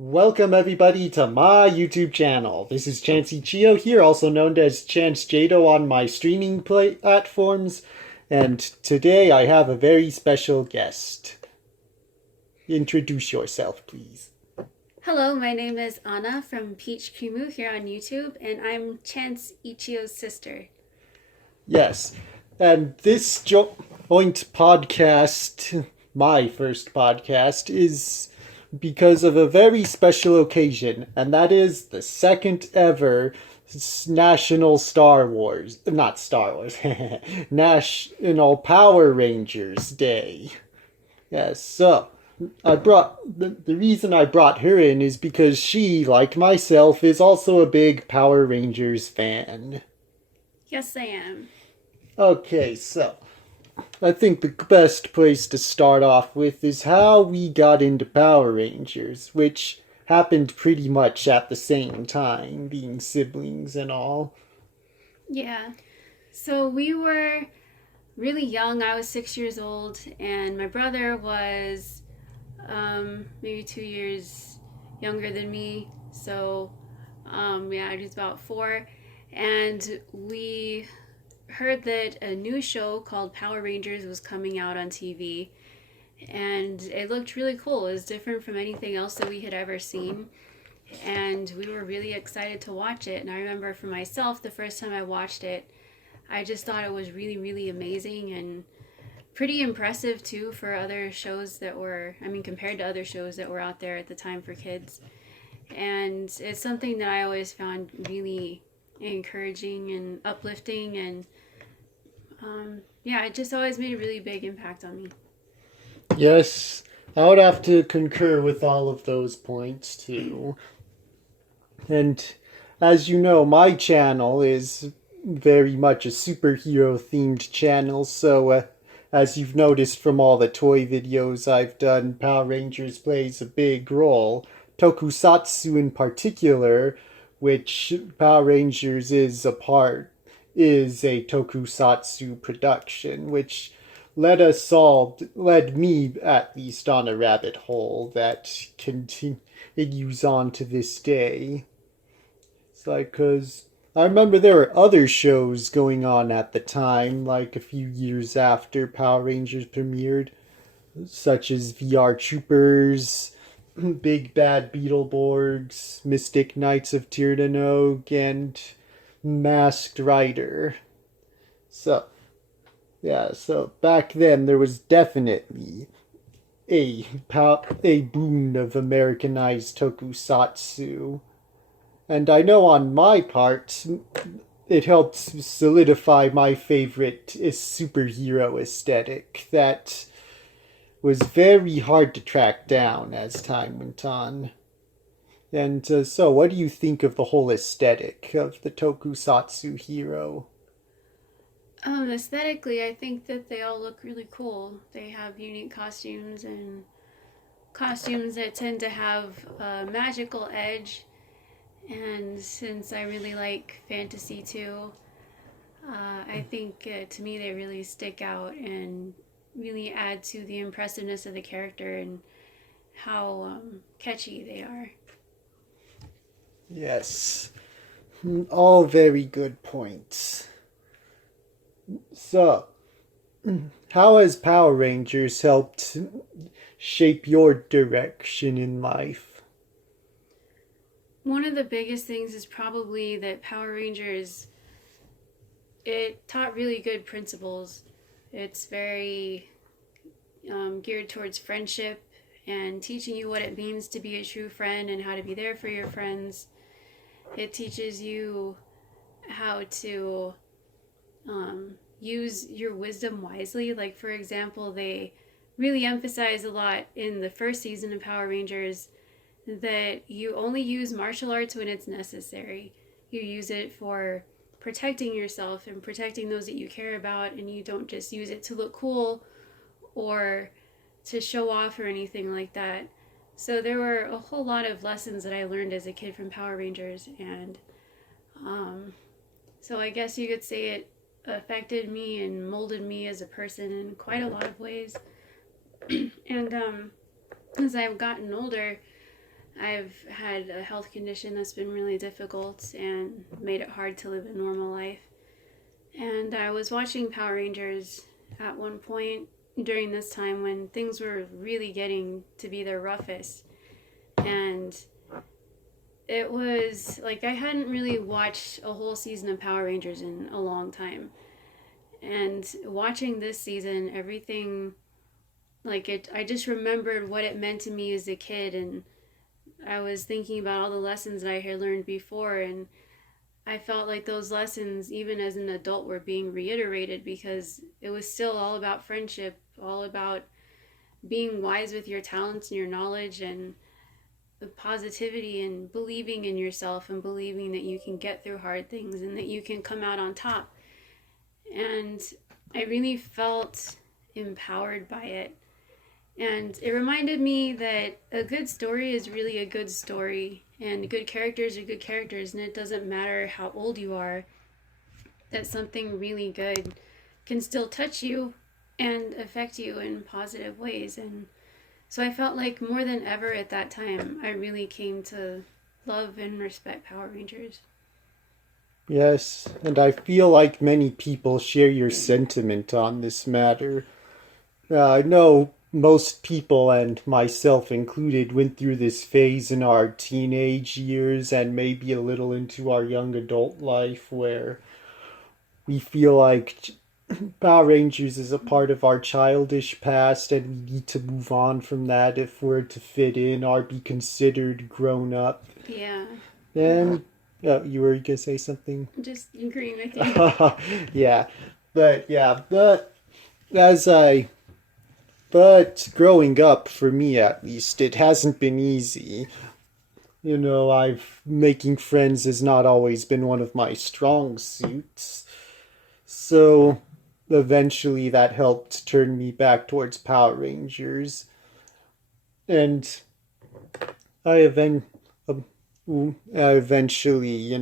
Welcome everybody to my YouTube channel. This is Chancey Chio here, also known as Chance Jado on my streaming platforms, and today I have a very special guest. Introduce yourself, please. Hello, my name is Anna from Peachcreameu here on YouTube, and I'm Chance Ichio's sister. Yes, and this joint podcast, my first podcast, is because of a very special occasion, and that is the second ever National Star Wars, not Star Wars, National Power Rangers Day. Yes, so I brought the reason I brought her in is because she, like myself, is also a big Power Rangers fan. Yes, I am. Okay, so I think the best place to start off with is how we got into Power Rangers, which happened pretty much at the same time, being siblings and all. Yeah. So we were really young. I was 6 years old, and my brother was maybe 2 years younger than me. So, yeah, he was about four. And we heard that a new show called Power Rangers was coming out on TV, and it looked really cool. It was different from anything else that we had ever seen, and we were really excited to watch it. And I remember for myself, the first time I watched it, I just thought it was really, really amazing and pretty impressive too for other shows that were, I mean, compared to other shows that were out there at the time for kids. And it's something that I always found really encouraging and uplifting, and yeah, it just always made a really big impact on me. Yes, I would have to concur with all of those points too. And as you know, my channel is very much a superhero themed channel, so as you've noticed from all the toy videos I've done, Power Rangers plays a big role. Tokusatsu in particular, which Power Rangers is a part, is a tokusatsu production, which led me at least on a rabbit hole that continues on to this day. It's like, cause I remember there were other shows going on at the time, like a few years after Power Rangers premiered, such as VR Troopers, Big Bad Beetleborgs, Mystic Knights of Tyrdanog, and Masked Rider. So, yeah, so back then there was definitely a boon of Americanized tokusatsu. And I know on my part, it helped solidify my favorite superhero aesthetic that was very hard to track down as time went on. And so, what do you think of the whole aesthetic of the tokusatsu hero? Aesthetically, I think that they all look really cool. They have unique costumes and costumes that tend to have a magical edge. And since I really like fantasy too, I think to me they really stick out and really add to the impressiveness of the character and how catchy they are. Yes, all very good points. So, how has Power Rangers helped shape your direction in life? One of the biggest things is probably that Power Rangers, it taught really good principles. It's very geared towards friendship and teaching you what it means to be a true friend and how to be there for your friends. It teaches you how to use your wisdom wisely. Like, for example, they really emphasize a lot in the first season of Power Rangers that you only use martial arts when it's necessary. You use it for protecting yourself and protecting those that you care about, and you don't just use it to look cool or to show off or anything like that. So there were a whole lot of lessons that I learned as a kid from Power Rangers, and so I guess you could say it affected me and molded me as a person in quite a lot of ways. And as I've gotten older, I've had a health condition that's been really difficult and made it hard to live a normal life. And I was watching Power Rangers at one point during this time when things were really getting to be their roughest. And it was like I hadn't really watched a whole season of Power Rangers in a long time. And watching this season, everything like it I just remembered what it meant to me as a kid, and I was thinking about all the lessons that I had learned before, and I felt like those lessons, even as an adult, were being reiterated because it was still all about friendship, all about being wise with your talents and your knowledge, and the positivity and believing in yourself and believing that you can get through hard things and that you can come out on top. And I really felt empowered by it. And it reminded me that a good story is really a good story, and good characters are good characters, and it doesn't matter how old you are, that something really good can still touch you and affect you in positive ways. And so I felt like more than ever at that time, I really came to love and respect Power Rangers. Yes, and I feel like many people share your sentiment on this matter. I know most people, and myself included, went through this phase in our teenage years and maybe a little into our young adult life where we feel like Power Rangers is a part of our childish past and we need to move on from that if we're to fit in or be considered grown up. Yeah, And you were going to say something? just agreeing with you. Yeah, but as I but growing up, for me at least, it hasn't been easy. I've making friends has not always been one of my strong suits. So eventually that helped turn me back towards Power Rangers. And I even eventually,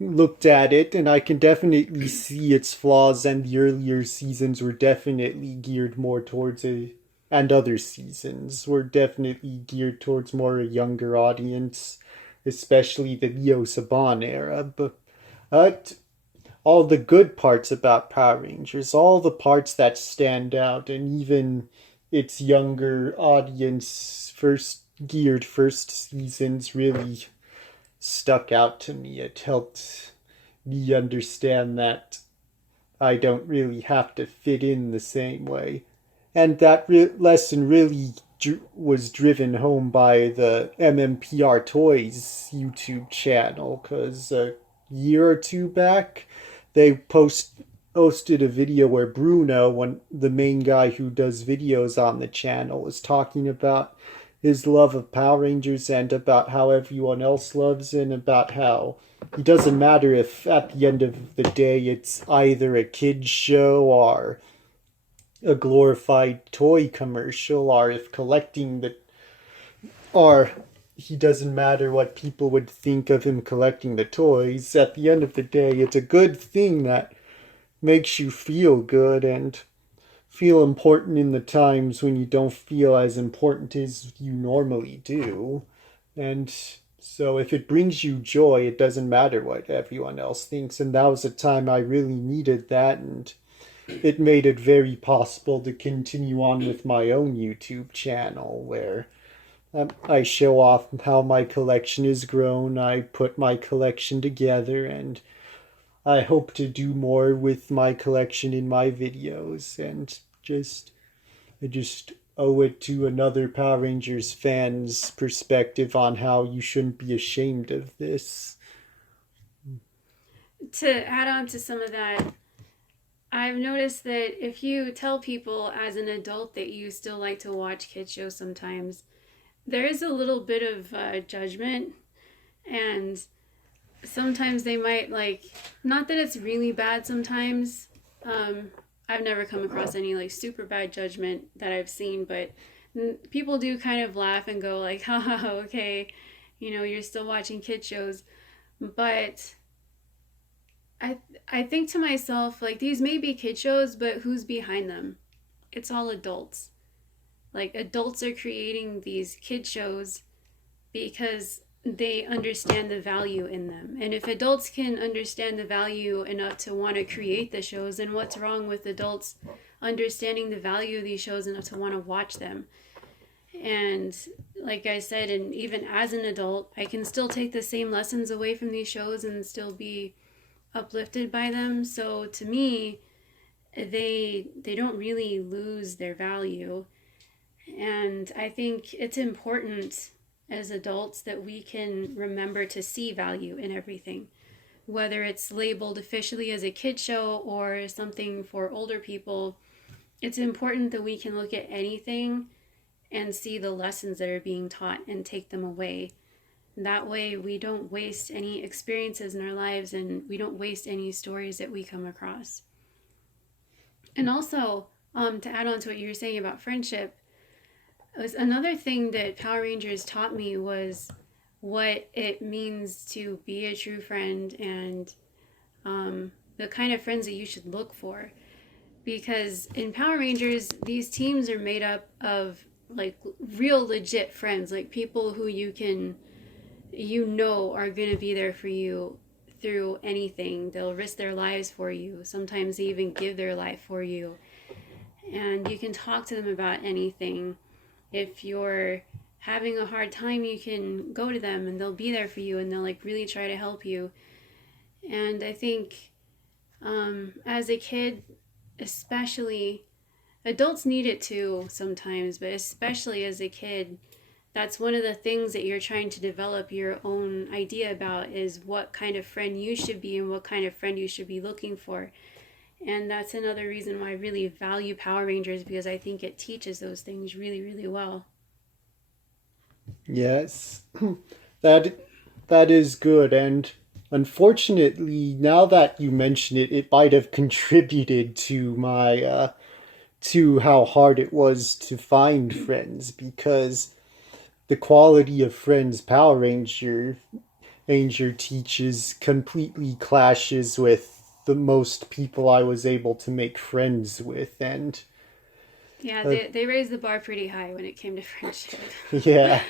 looked at it and I can definitely see its flaws, and the earlier seasons were definitely geared more towards and other seasons were definitely geared towards more a younger audience, especially the neo-saban era. But all the good parts about Power Rangers, all the parts that stand out, and even its younger audience first seasons really stuck out to me. It helped me understand that I don't really have to fit in the same way. And that lesson really was driven home by the MMPR Toys YouTube channel, because a year or two back, they posted a video where Bruno, the main guy who does videos on the channel, was talking about his love of Power Rangers and about how everyone else loves it, and about how it doesn't matter if at the end of the day it's either a kid's show or a glorified toy commercial, or if collecting the or he doesn't matter what people would think of him collecting the toys. At the end of the day, it's a good thing that makes you feel good and feel important in the times when you don't feel as important as you normally do. And so if it brings you joy, it doesn't matter what everyone else thinks. And that was a time I really needed that, and it made it very possible to continue on with my own YouTube channel where I show off how my collection has grown. I put my collection together, and I hope to do more with my collection in my videos. And I just owe it to another Power Rangers fan's perspective on how you shouldn't be ashamed of this. To add on to some of that, I've noticed that if you tell people as an adult that you still like to watch kid shows sometimes, there is a little bit of judgment, and sometimes they might like, not that it's really bad sometimes. I've never come across any like super bad judgment that I've seen, but people do kind of laugh and go like, haha, okay, you're still watching kid shows. But I think to myself, like, these may be kid shows, but who's behind them? It's all adults. Like, adults are creating these kid shows, because they understand the value in them. And if adults can understand the value enough to want to create the shows, then what's wrong with adults understanding the value of these shows enough to want to watch them? And like I said, and even as an adult, I can still take the same lessons away from these shows and still be uplifted by them. So to me, they don't really lose their value. And I think it's important as adults that we can remember to see value in everything, whether it's labeled officially as a kid show or something for older people. It's important that we can look at anything and see the lessons that are being taught and take them away. That way, we don't waste any experiences in our lives and we don't waste any stories that we come across. And also, to add on to what you were saying about friendship, was another thing that Power Rangers taught me was what it means to be a true friend and the kind of friends that you should look for. Because in Power Rangers, these teams are made up of like real legit friends, like people who are going to be there for you through anything. They'll risk their lives for you. Sometimes they even give their life for you. And you can talk to them about anything. If you're having a hard time, you can go to them and they'll be there for you and they'll like really try to help you. And I think as a kid, especially, adults need it too sometimes, but especially as a kid, that's one of the things that you're trying to develop your own idea about is what kind of friend you should be and what kind of friend you should be looking for. And that's another reason why I really value Power Rangers, because I think it teaches those things really, really well. Yes, that that is good, and unfortunately, now that you mention it, it might have contributed to my to how hard it was to find friends because the quality of friends Ranger teaches completely clashes with the most people I was able to make friends with, and Yeah, uh, they raised the bar pretty high when it came to friendship. yeah,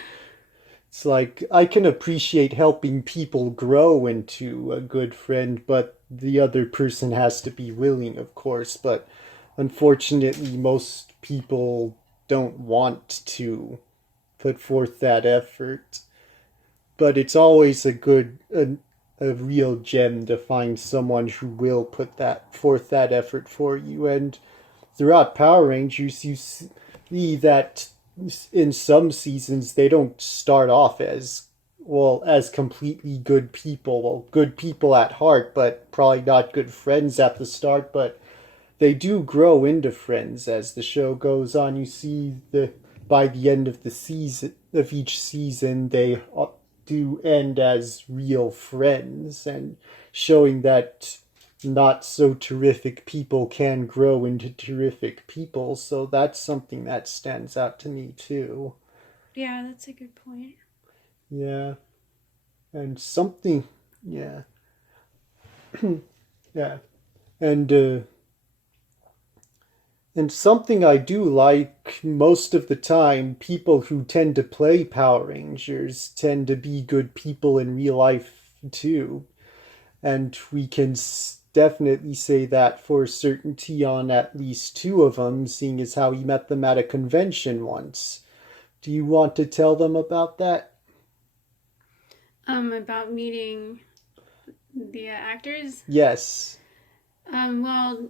it's like I can appreciate helping people grow into a good friend, but the other person has to be willing, of course. But unfortunately, most people don't want to put forth that effort. But it's always a real gem to find someone who will put that forth that effort for you. And throughout Power Rangers, you see that in some seasons they don't start off as completely good people. Well, good people at heart, but probably not good friends at the start. But they do grow into friends as the show goes on. You see the by the end of the season of each season, they do end as real friends and showing that not so terrific people can grow into terrific people. So that's something that stands out to me too. Yeah, that's a good point. Yeah. And something, yeah. Yeah. And and something I do like most of the time, people who tend to play Power Rangers tend to be good people in real life too. And we can definitely say that for certainty on at least two of them, seeing as how we met them at a convention once. Do you want to tell them about that? About meeting the actors. Yes. Well,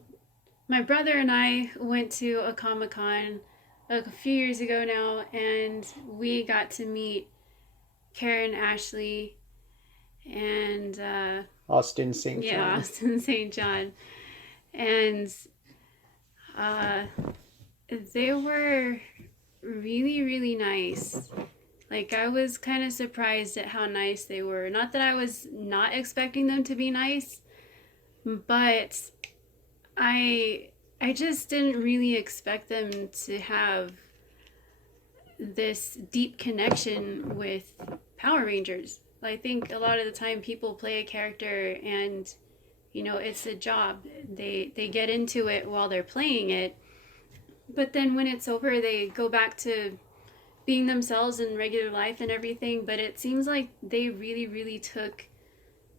my brother and I went to a Comic Con a few years ago now, and we got to meet Karen Ashley and Austin St. yeah, John. Austin St. John, and uh, they were really, really nice. Like, I was kind of surprised at how nice they were. Not that I was not expecting them to be nice, but I I just didn't really expect them to have this deep connection with Power Rangers. I think a lot of the time people play a character and it's a job. They get into it while they're playing it, but then when it's over they go back to being themselves in regular life and everything, but it seems like they really, really took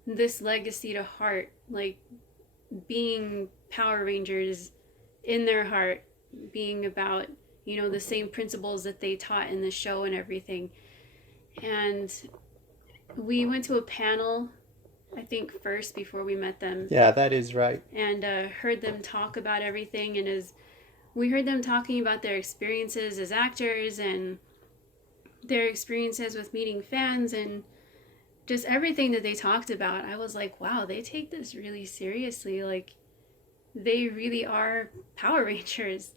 this legacy to heart, like being Power Rangers in their heart, being about, the same principles that they taught in the show and everything. And we went to a panel, I think, first before we met them, Yeah, that is right. and heard them talk about everything. And as we heard them talking about their experiences as actors and their experiences with meeting fans and just everything that they talked about, I was like, wow, they take this really seriously. Like, they really are Power Rangers.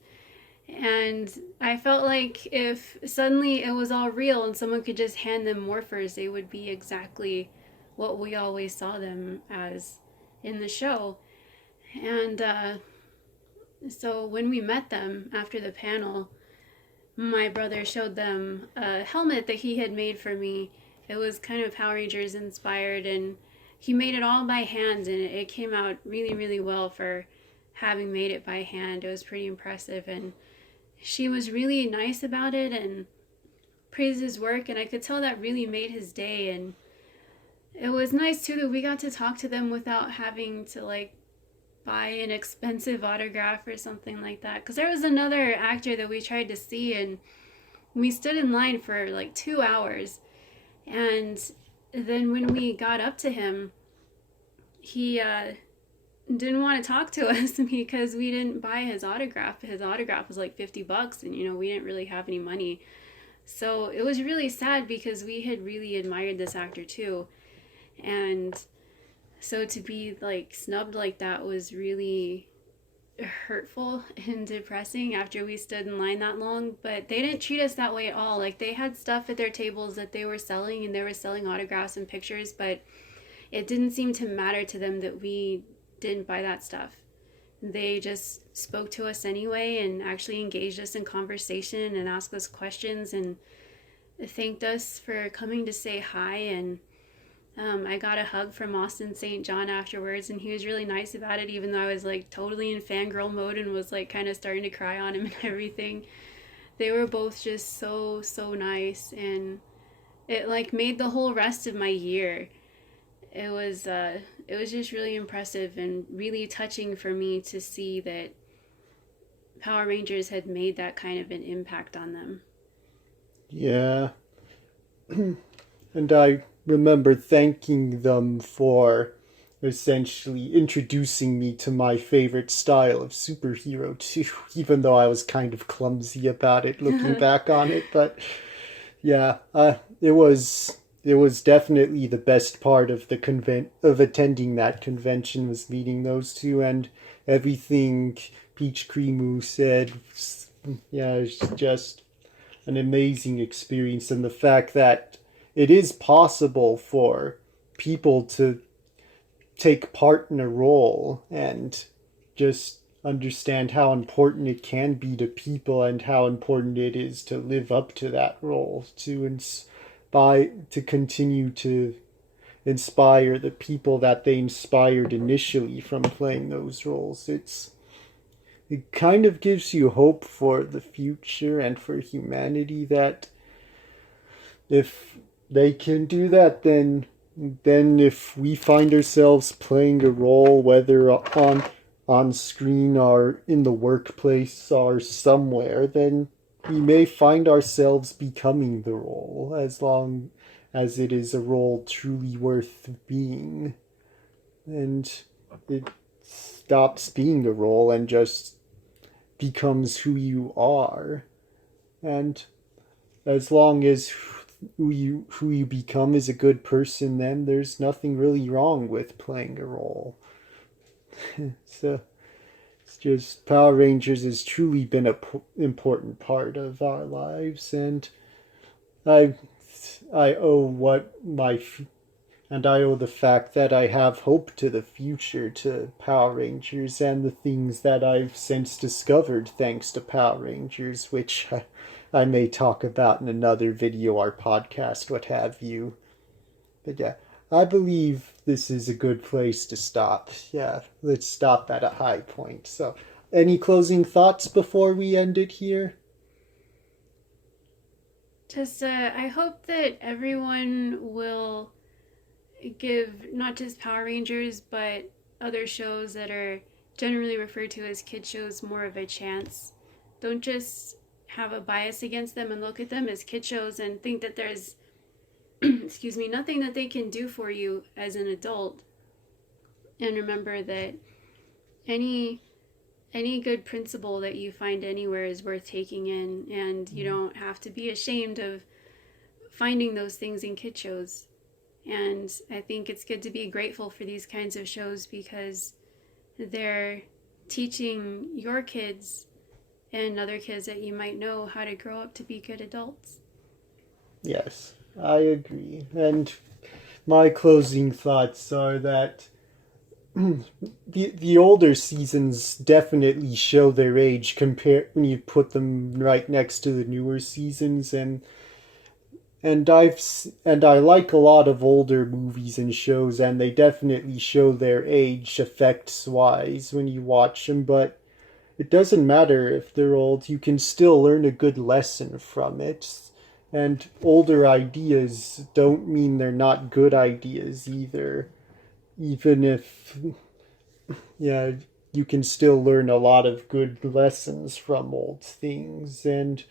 And I felt like if suddenly it was all real and someone could just hand them morphers, they would be exactly what we always saw them as in the show. And so when we met them after the panel, my brother showed them a helmet that he had made for me. It was kind of Power Rangers inspired, and he made it all by hand, and it came out really, really well for having made it by hand. It was pretty impressive, and she was really nice about it and praised his work, and I could tell that really made his day. And it was nice too that we got to talk to them without having to like buy an expensive autograph or something like that, because there was another actor that we tried to see, and we stood in line for like 2 hours. And then when we got up to him, he didn't want to talk to us because we didn't buy his autograph. His autograph was like $50, and we didn't really have any money. So it was really sad because we had really admired this actor too. And so to be like snubbed like that was really hurtful and depressing after we stood in line that long. But they didn't treat us that way at all. Like, they had stuff at their tables that they were selling, and they were selling autographs and pictures, but it didn't seem to matter to them that we didn't buy that stuff. They just spoke to us anyway and actually engaged us in conversation and asked us questions and thanked us for coming to say hi. And I got a hug from Austin St. John afterwards, and he was really nice about it, even though I was like totally in fangirl mode and was like kind of starting to cry on him and everything. They were both just so, so nice, and it like made the whole rest of my year. It was just really impressive and really touching for me to see that Power Rangers had made that kind of an impact on them. Yeah. And I remember thanking them for essentially introducing me to my favorite style of superhero too, even though I was kind of clumsy about it looking back on it. But yeah, it was definitely the best part of of attending that convention, was meeting those two, and everything Peachcreameu said. Yeah, it's just an amazing experience, and the fact that it is possible for people to take part in a role and just understand how important it can be to people and how important it is to live up to that role, to continue to inspire the people that they inspired initially from playing those roles. It kind of gives you hope for the future and for humanity, that if they can do that, then if we find ourselves playing a role, whether on screen or in the workplace or somewhere, then we may find ourselves becoming the role, as long as it is a role truly worth being. And it stops being a role and just becomes who you are. And as long as who you become is a good person, then there's nothing really wrong with playing a role. So it's just, Power Rangers has truly been an important part of our lives, and I I owe what my and I owe the fact that I have hope to the future to Power Rangers and the things that I've since discovered thanks to Power Rangers, which I may talk about in another video or podcast, what have you. But yeah, I believe this is a good place to stop. Yeah, let's stop at a high point. So, any closing thoughts before we end it here? Just, I hope that everyone will give not just Power Rangers, but other shows that are generally referred to as kid shows more of a chance. Don't just have a bias against them and look at them as kid shows and think that there's, excuse me, nothing that they can do for you as an adult. And remember that any any good principle that you find anywhere is worth taking in, and you don't have to be ashamed of finding those things in kid shows. And I think it's good to be grateful for these kinds of shows because they're teaching your kids and other kids that you might know how to grow up to be good adults. Yes, I agree. And my closing thoughts are that the older seasons definitely show their age compared when you put them right next to the newer seasons, and I like a lot of older movies and shows, and they definitely show their age effects wise when you watch them, but it doesn't matter if they're old, you can still learn a good lesson from it. And older ideas don't mean they're not good ideas either. Even if, yeah, you can still learn a lot of good lessons from old things. And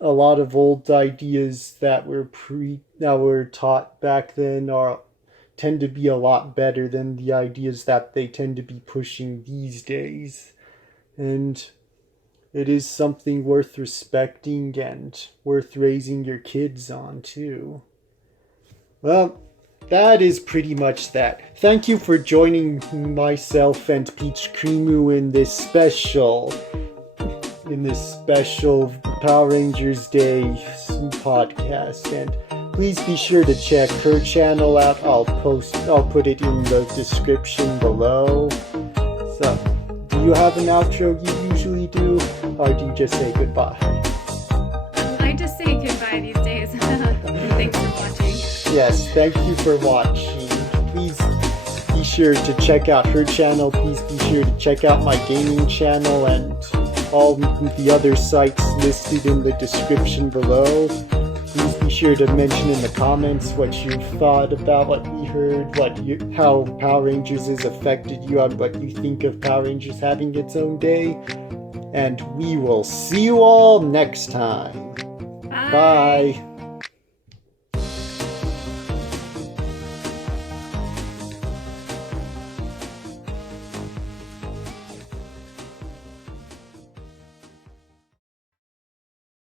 a lot of old ideas that were taught back then are tend to be a lot better than the ideas that they tend to be pushing these days. And it is something worth respecting and worth raising your kids on too. Well, that is pretty much that. Thank you for joining myself and Peachcreameu in this special Power Rangers Day podcast. And please be sure to check her channel out. I'll put it in the description below. So, do you have an outro you usually do, or do you just say goodbye? I just say goodbye these days. Thanks for watching. Yes, thank you for watching. Please be sure to check out her channel. Please be sure to check out my gaming channel and all the other sites listed in the description below. Please be sure to mention in the comments what you thought about what we heard, how Power Rangers has affected you, and what you think of Power Rangers having its own day. And we will see you all next time. Bye. Bye.